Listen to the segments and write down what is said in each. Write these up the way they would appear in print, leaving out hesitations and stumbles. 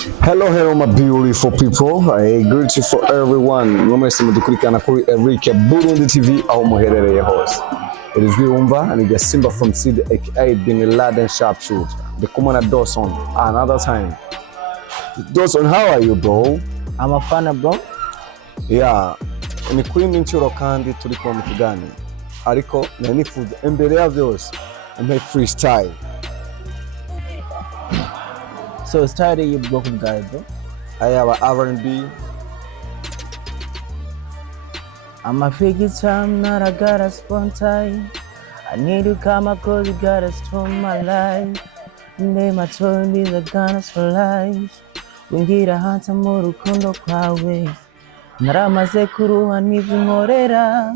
Hello, my beautiful people. I greet you for everyone. Mwese mudukurikirana kuri Ariko Burundi TV aho muherereye hose. It is Viumba and it's Simba from City aka Bin Laden Sharpshooter. The commander Dawson another time. Dawson, how are you, bro? I'm a fan, bro. Yeah. Ni kuri minchuro kandi turi kwa mukigani. Ariko nanifuza imbere ya byose umpe freestyle. So style you broke guy, bro. I have a R&B. I'm a fake time, not I got a spontaneous. I need to come across, you gotta stole my life. Name I told me the gunners for life. Wingira hata mu rukundo kwawe. Naramaze kuruha n'ibyo nkorera.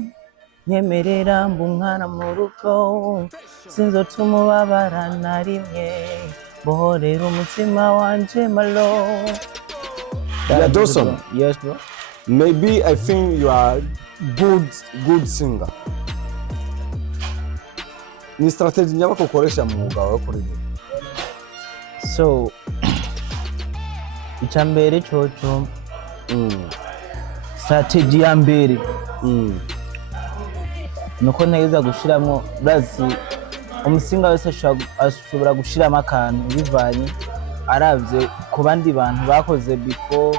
Nyemerera mba umwana mu rugo. Sinzotuma ubabara na rimwe. Bohorera umutima wanje malo. Yeah, Dawson. Yes, bro. Maybe I think you are good singer. Ni strategy nyabako ukoresha mu mwuga wawe kuririmba. So icyambere coco strategy ya mbere nuko ntegeza gushiramo bazi umusinga wese ashobora gushiramo akantu bivanye aravye ku bandi bantu bakoze before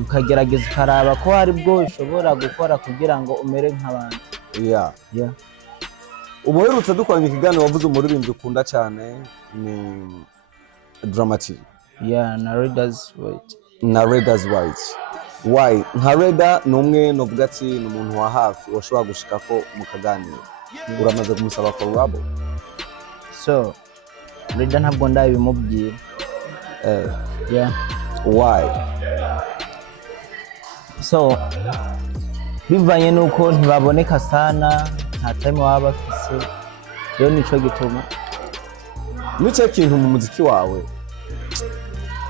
ukagerageza ukaraba ko hari bwo ushobora gukora kugira ngo umere nk'abandi. Yeah. Ubuherutse dukoranye ikiganiro wavuze umuririmbyi ukunda cyane ni dramatic. Yeah, narrator's right. Narrator's right. Why? Narrator ni umwe novuga ati ni umuntu wa hafi washobora gushika ko mukaganira. Uramaze kumusaba collab? So, Reda ntabwo ndabimubwiye. Yeah. Why? So, bivanye nuko ntibaboneka sana, nta time waba bafise. Rero nico gituma. Nico kintu mu muziki wawe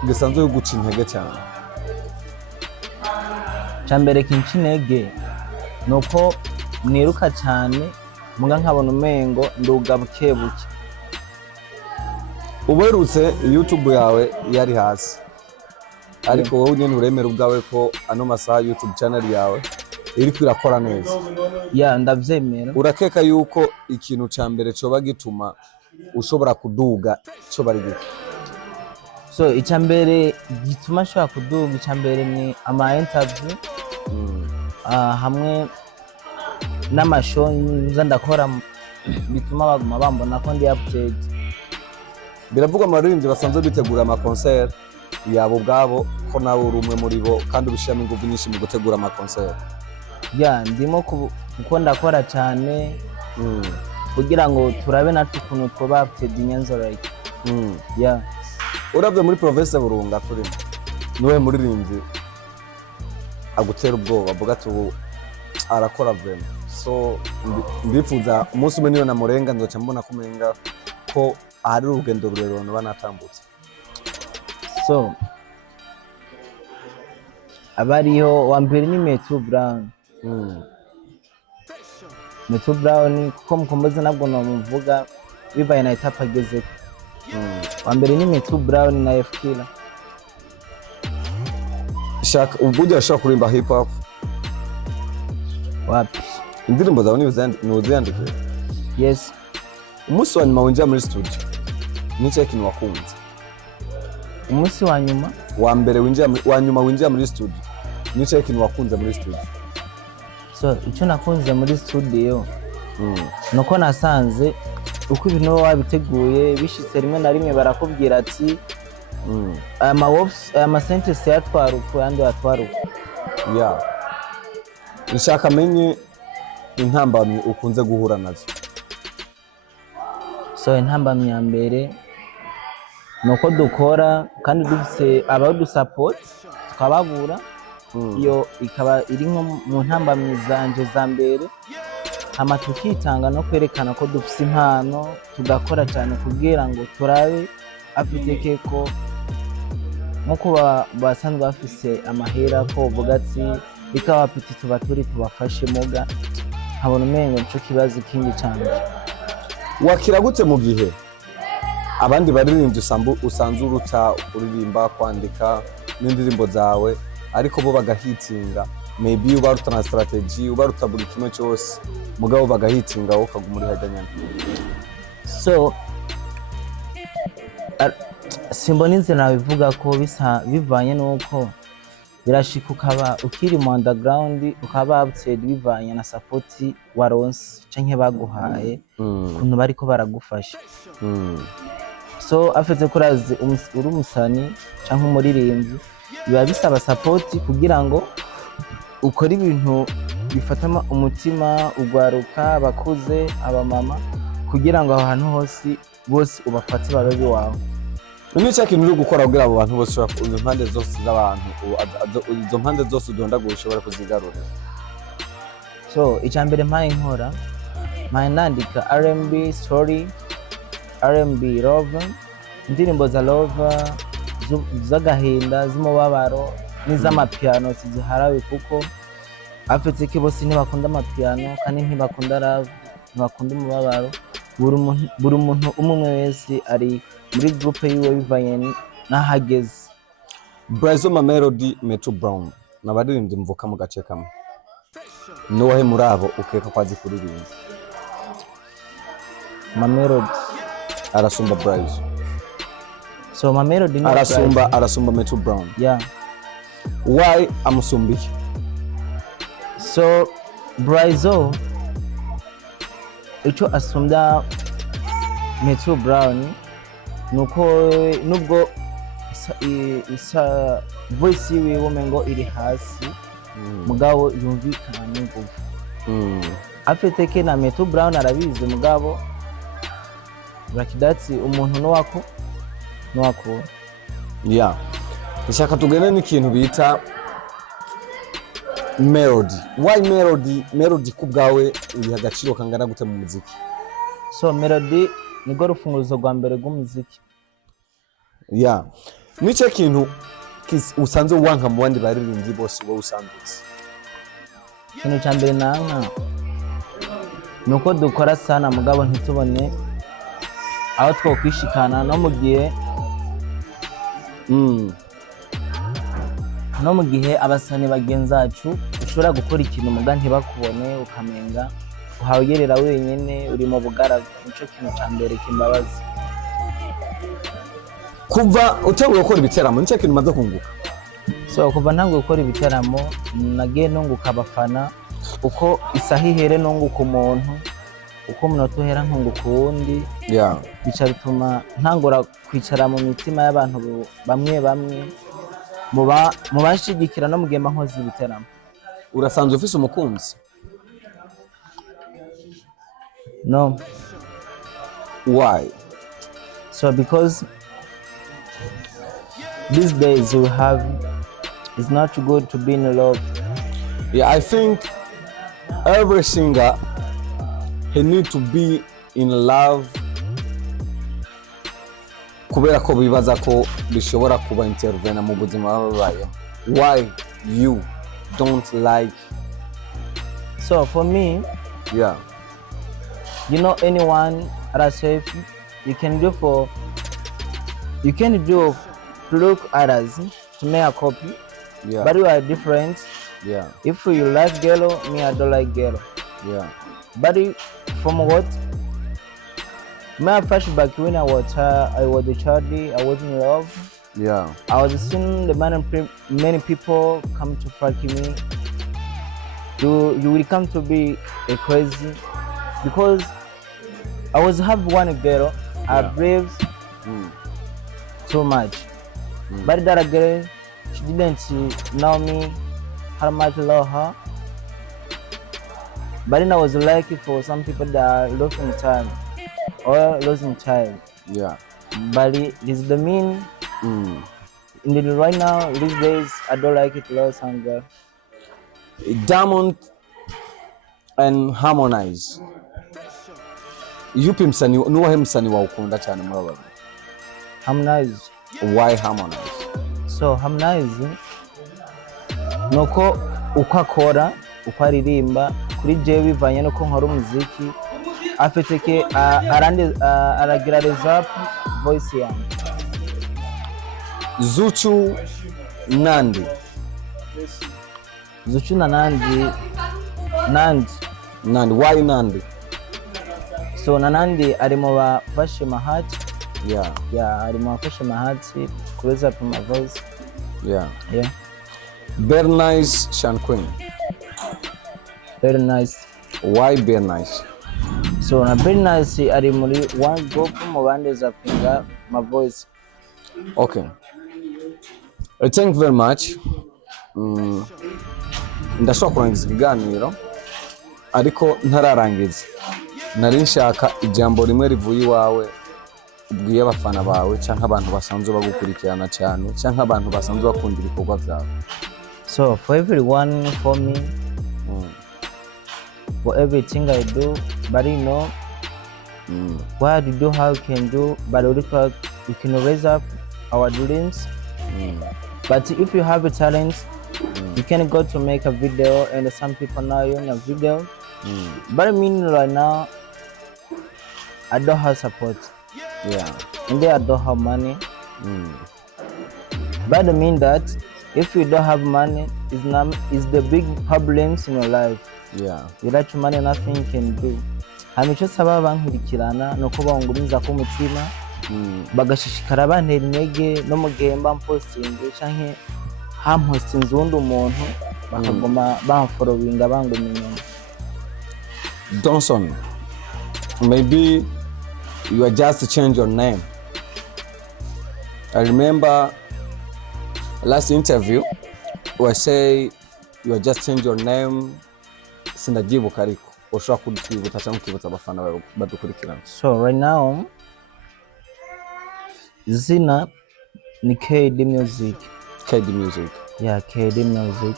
gisanzwe guca intege cyane. Cyambere kinci intege nuko niruka cyane muga nkabona umengo nduga bukebuke. Uberutse YouTube yawe yari hasi. Ariko wowe nyene uremera ubwawe ko ano masaha YouTube channel yawe iri kwirakora neza. Yeah, ndavyemera. Urakeka yuko ikintu cyambere coba gituma ushobora kuduga cyo bari gito? So icyambere gituma nshobora kuduga icyambere ni ama interview hamwe n'amashow nza ndakora bituma baguma bambona ko ndi update. Biravuga amaririmbyi basanzwe bitegura ama concert yabo bwabo ko nawe uri umwe muri bo kandi ubishiramo ingufu nyinshi mu gutegura ama concert. Yeah, ndimo kuko ndakora cyane kugira ngo turabe natwe ukuntu twoba update nyenzo right. Yeah. Uravye muri province Burunga turimo niwe muririmbyi agutera ubwoba avuga ati arakora vraiment. So ndifuza umunsi umwe niyo namurenga nzoca mbona kumenga ko ari urugendo rurerure banatambutse. So abariyo wa mbere ni Metro Brown. Metro Brown kuko mukomeze nabwo namuvuga bibaye na etapa ageze. Wa mbere ni Metro Brown na F-Killer. Shaka ubuja shaka kurimba hip hop. Wapi? Indirimbo zawe ni uziyandike? Yes. Umunsi wa nyuma winjira muri studio. Nico kintu wakunze? Umunsi wa nyuma? Wa mbere wa nyuma winjira muri studio. Nico kintu wakunze muri studio? So icyo nakunze muri studio nuko nasanze uko ibintu wabiteguye bishitse rimwe na rimwe barakubwira ati ama sentence yatwara uko yandi yatwara uko. Yeah. Nshaka menye intambamye ukunze guhura nazo. So intambamye ya mbere nuko dukora kandi dufise abadu support tukababura. Iyo ikaba iri nko mu ntambamye zanje za mbere. Hama tukitanga no kwerekana ko dufise impano tugakora cyane kugira ngo turabe afite keko nko basanzwe bafise amahera ko uvuga ati bikaba apiti tuba turi tubafashe muga habona umengo cyo kibazo kindi cyane. Wakira gute mu gihe abandi baririmbyi usanzwe uruta uririmba kwandika n'indirimbo zawe ariko bo bagahitinga maybe ubaruta na strategy ubaruta buri kimwe cyose mugabo bagahitinga wo kaguma uri hajyanye so simbona inzira bivuga ko bivanye nuko birashika ukaba ukiri mu underground ukaba outside bivanye na support waronse canke baguhaye kuntu bariko baragufasha so afite kurazi uri umusani canke umuririmbyi biba bisaba support kugira ngo ukora ibintu bifatama umutima ugwaruka abakuze abamama kugira ngo aho hantu hose bose ubafate babebi wawe. Ni cyo kintu uri gukora kugira abo bantu bose impande zose z'abantu izo mpande zose udondagura ushobora kuzigarura. So icyambere mpaye nkora mpaye nandika R&B story, R&B love, indirimbo za love z'agahinda z'umubabaro n'iz'amapiano ziharawe kuko afite ko bose ntibakunda amapiano kandi ntibakunda love ntibakunda umubabaro. Buri muntu umwe wese ari muri groupe yiwe bivanye n'ahageze. Brazo ma melody Metro Brown nabaririmbye mvuka mu gace kamwe nohe muri abo ukeka kwazi kuririmba. Ma melody arasumba Brazo. So ma melody ni arasumba Metro Brown. Yeah. Why amusumbi? So Brazo icyo asumbya Metro Brown nuko nubwo isa voice yiwe womengo iri hasi mugabo yumvikana n'ingufu. Afite ke na Metro Brown arabizi mugabo rakidati umuntu no wako. Yeah. Ishaka tugene n'ikintu bita melody. Why melody? Melody kubgawe uri agaciro kangana gute mu muziki? So melody nigo rufunguzo rwa mbere rw'umuziki. Yeah. Nice kintu usanze wanka mu bandi baririmbyi bose bo usandutse. Kintu cyambere nanka nuko dukora sana mugabo ntitubone aho twokwishikana no mu gihe abasani bagenzacu ushobora gukora ikintu muga ntibakubone ukamenga uhagerera wenyene uri mu bugaraga. Nico kintu cyambere kimbabazi. Kuva utanguye gukora ibiteramo nico kintu maze kunguka. So kuva ntanguye gukora ibiteramo nagiye nunguka abafana uko isaha ihere nunguka umuntu uko umunota uhera nkunguka uwundi. Yeah. Bica bituma ntangura kwicara mu mitima y'abantu bamwe mu bashigikira no mugema nkozi ibiteramo. Urasanzwe ufise umukunzi? No. Why? So because these days it's not good to be in love. Yeah, I think every singer he need to be in love kubera ko bibaza ko bishobora kuba intervene mu buzima babaye. Why you don't like? So for me, yeah, you know, anyone yourself you can do to look others to make a copy. Yeah. But we are different. Yeah. If you like girl, me I don't like girl. Yeah. But from what? My flashback when I was a child, I was in love. Yeah. I was seeing the many people come to fuck me. You will come to be a crazy because I was have one girl. I brave too much, but that girl she didn't know me how much love her. But then I was lucky for some people that are losing time or losing child. Yeah. But it is the mean. Right now, these days, I don't like it love some girl. Diamond and Harmonize. Yupi msani nuwahe msani wa ukunda cyane muri abo? Harmonize. Why Harmonize? So Harmonize nuko uko akora uko aririmba kuri jewe bivanye nuko nkora umuziki afite ke aragira rap voice yangu. Zuchu, Nandi. Zuchu na Nandi. Why Nandi? So na Nandi ari mu bafashe mahati. Yeah, ari mu bafashe mahati kuweza pima voice. Yeah. Very nice, Sean Queen. Very nice. Why very nice? So na very nice ari muri one group mu bande za pinga my voice. Okay. Thank you very much. Ndashobora kurangiza ikiganiro ariko ntararangiza. Nari nshaka ijambo rimwe rivuye iwawe ubwiye abafana bawe cyangwa abantu basanzwe bagukurikirana cyane cyangwa abantu basanzwe bakunda ibikorwa byawe. So for everyone, for me, for everything I do, but you know, what you do, how you can do, but we can raise up our dreams. But if you have a talent, you can go to make a video, and some people know you in a video. But I mean, right now, I don't have support. And I don't have money. But I mean that if you don't have money, it's the big problems in your life. Without your money, nothing you can do. Hamicho saba bankurikirana no kubangumiza ku mutima bagashishikara bantera intege no mugemba posting canke hamposting zundi umuntu bakagoma bamfollowinga bangumenya. Donson, maybe you are just to change your name. I remember last interview where say you are just change your name. Sindagibuka ariko ushobora kudutwibutsa cyangwa ukibutsa abafana badukurikirana. So right now zina ni KD Music. KD Music. Yeah, KD Music.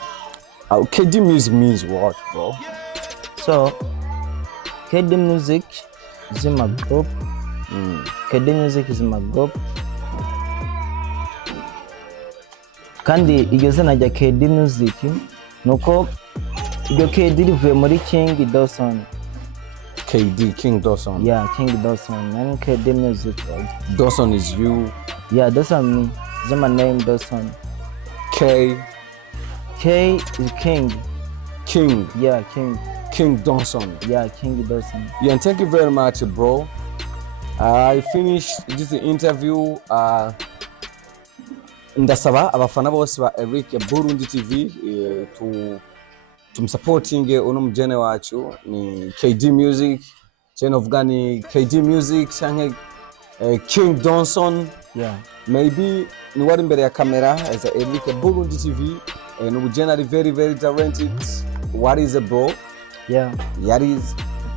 KD Music means what, bro? So KD Music is in my group. KD Music is in my group. Kandi iryo zina rya KD Music nuko iryo KD rivuye muri King Dawson. King Dawson. Yeah, King Dawson. And KD Music. Right? Dawson is you. Yeah, Dawson me. Is my name Dawson. K is King. Yeah, King Dawson. Yeah, King Dawson. Yeah, and thank you very much, bro. I finished this interview. Ndasaba abafana bose ba Eric Burundi TV supporting uno mjene wacu ni KD Music, chain of gani KD Music change King Dawson. Yeah, maybe ni wari imbere ya kamera as Eric Burundi TV and umjene ari very talented. What is a bro? Yeah, yariz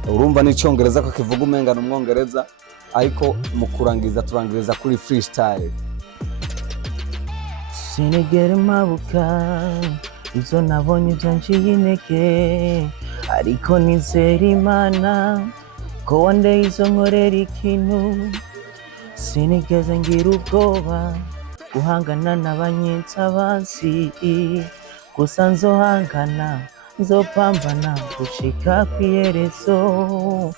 urumva ni cyongereza ko kivuga umenga no mwongereza ariko mukurangiza turangiriza kuri freestyle. Sinigera mabuka izo nabonye byanciye intege ariko nizera Imana ko wande izo nkorera ikintu. Sinigeze ngira ubwoba guhangana n'abanyitsa bansi gusa nzohangana nzopambana gushika kwiherezo.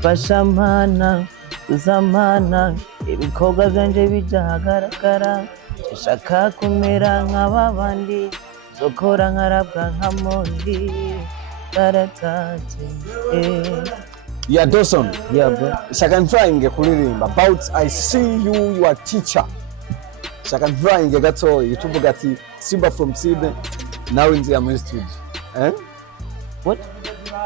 Fasha Mana uzamana ibikorwa byanje bijahagaragara shaka kumera nk'ababandi zokora nkarabwa nka Mondi taratate. Yeah, Dawson. Yeah, bro. Shaka trying kuririmba about I see you are teacher. Shaka trying gato yutuvuga ati Simba from Sydney now in the studio. What?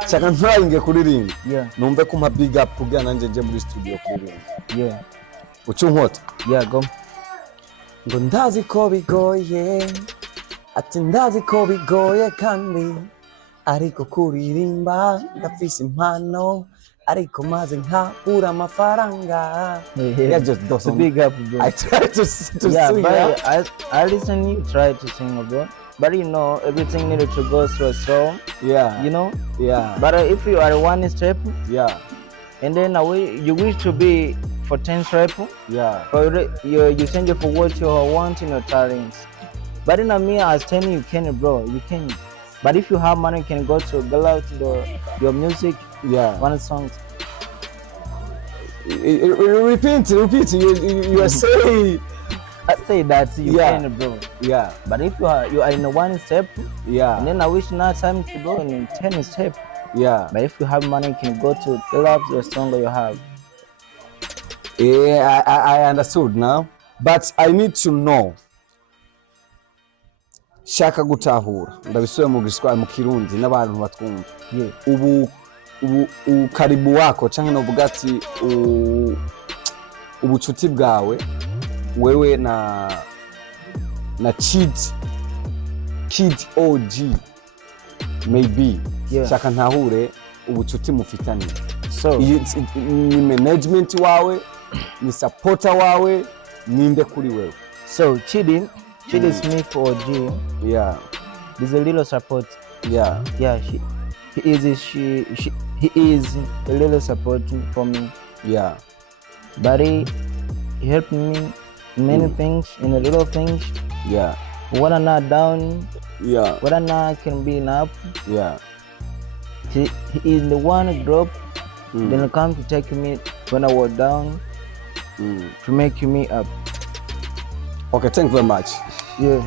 Shaka trying kuririmba. Yeah. Numve kuma big up kugira nanje nje muri studio kuririmba. Yeah. Uchunkota. Yeah, go. Ngo ndazi ko bigoye ati ndazi ko bigoye kandi ariko kuririmba ndafise impano ariko maze nkabura amafaranga. Yeah, just Dawson. Big up, bro. I try to yeah, sing. But I listen you try to sing, bro. But you know everything needed to go through a song. Yeah. You know. Yeah. But if you are one step. Yeah. And then you wish to be for 10 step. Yeah. Or you change it for what you want in your talents. But in me, as 10 you can, bro. You can. But if you have money, you can go to go out your music. Yeah. One song. Repeat. You are saying. I say that you Yeah. can, bro. Yeah. But if you are in one step, Yeah. and then I wish now time to go in 10 step. Yeah. But if you have money, you can go to the love the stronger you have. Yeah, I understood now. But I need to know. Shaka gutahura. Ndabisuye mu giswahili mu Kirundi n'abantu batwumva. Yeah. Ubu karibu wako canke novuga ati ubucuti bwawe wewe na Kid OG maybe. Yeah. Shaka ntahure ubucuti mufitanye. So Ni management wawe, ni supporter wawe, ninde kuri wewe? So Chidi is me for OG. Yeah. There's a little support. Yeah. Yeah, he is a little support for me. Yeah. But he helped me in many things, in the little things. Yeah. When I'm not down, Yeah. when I'm not can be up. Yeah. He is the one who dropped. Then come to take me when I was down to make me up. Okay, thank you very much. Yeah.